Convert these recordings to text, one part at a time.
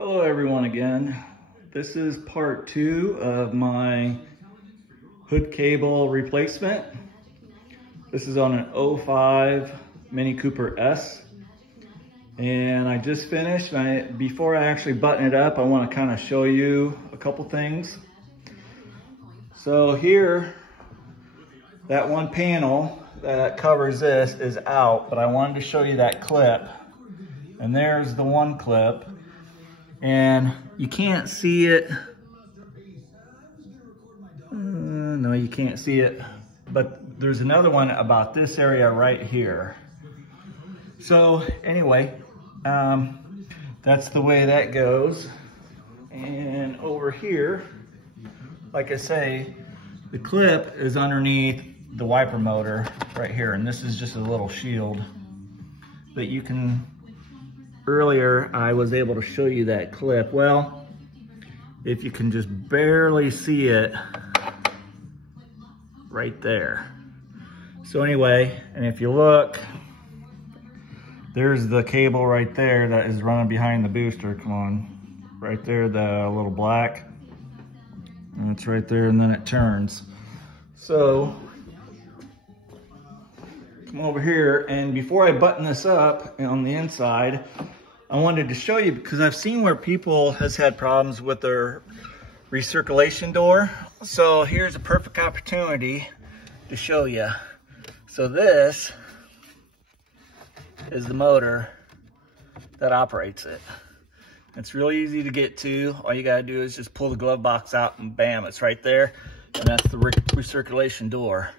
Hello everyone again. This is part 2 of my hood cable replacement. This is on an 05 Mini Cooper S. And I just finished. Before I actually button it up, I want to kind of show you a couple things. So here, that one panel that covers this is out, but I wanted to show you that clip. And there's the one clip. And you can't see it. No, you can't see it. But there's another one about this area right here. So anyway, that's the way that goes. And over here, like I say, the clip is underneath the wiper motor right here. And this is just a little shield. But you can, earlier I was able to show you that clip. Well, if you can just barely see it right there. So anyway, and if you look, there's the cable right there that is running behind the booster. Come on, right there, the little black. And it's right there, and then it turns. So come over here, and before I button this up on the inside, I wanted to show you, because I've seen where people has had problems with their recirculation door. So here's a perfect opportunity to show you. So this is the motor that operates it. It's really easy to get to. All you gotta do is just pull the glove box out and bam, it's right there. And that's the recirculation door.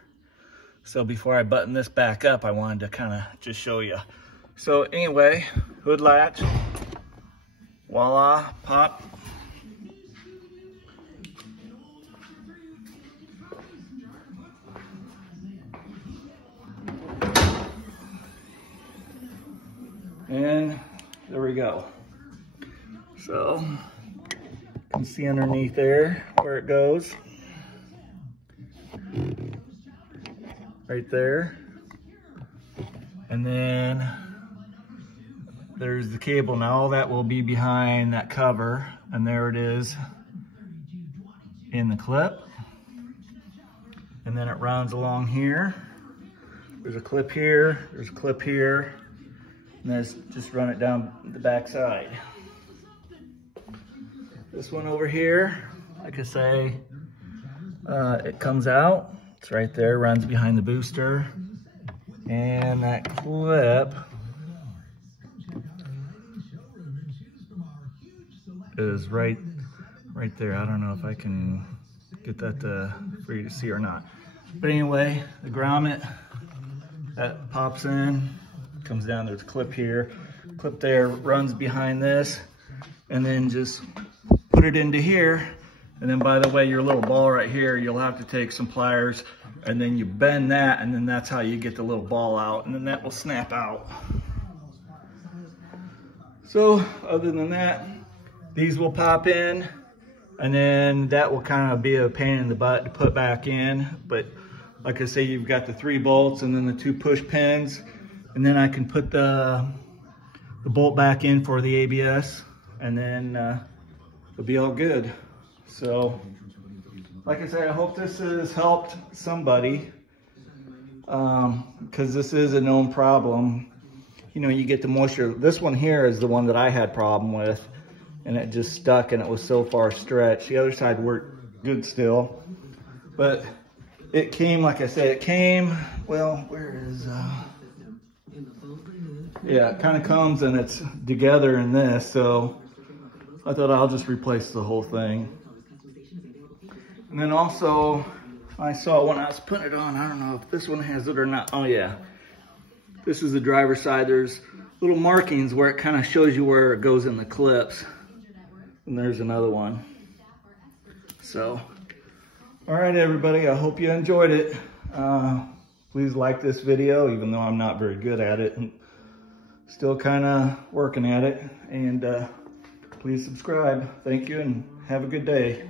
So before I button this back up, I wanted to kind of just show you. So anyway, hood latch, voila, pop. And there we go. So you can see underneath there where it goes. Right there. And then there's the cable. Now all that will be behind that cover, and there it is in the clip. And then it runs along here. There's a clip here, there's a clip here, and then just run it down the back side. This one over here, like I say, it comes out. It's right there, runs behind the booster. And that clip is right there. I don't know if I can get that for you to see or not. But anyway, the grommet that pops in, comes down. There's a clip here, clip there, runs behind this, and then just put it into here. And then, by the way, your little ball right here, you'll have to take some pliers and then you bend that, and then that's how you get the little ball out, and then that will snap out. So other than that, these will pop in, and then that will kind of be a pain in the butt to put back in. But like I say, you've got the 3 bolts and then the 2 push pins, and then I can put the bolt back in for the ABS, and then it'll be all good. So, like I said, I hope this has helped somebody, because this is a known problem. You know, you get the moisture. This one here is the one that I had problem with, and it just stuck and it was so far stretched. The other side worked good still, but it came, like I said, it came, well, where is, yeah, it kind of comes and it's together in this, so I thought I'll just replace the whole thing. And then also, I saw when I was putting it on, I don't know if this one has it or not. Oh yeah, this is the driver's side. There's little markings where it kind of shows you where it goes in the clips. And there's another one. So, all right everybody, I hope you enjoyed it. Please like this video, even though I'm not very good at it. I'm still kind of working at it. And please subscribe. Thank you and have a good day.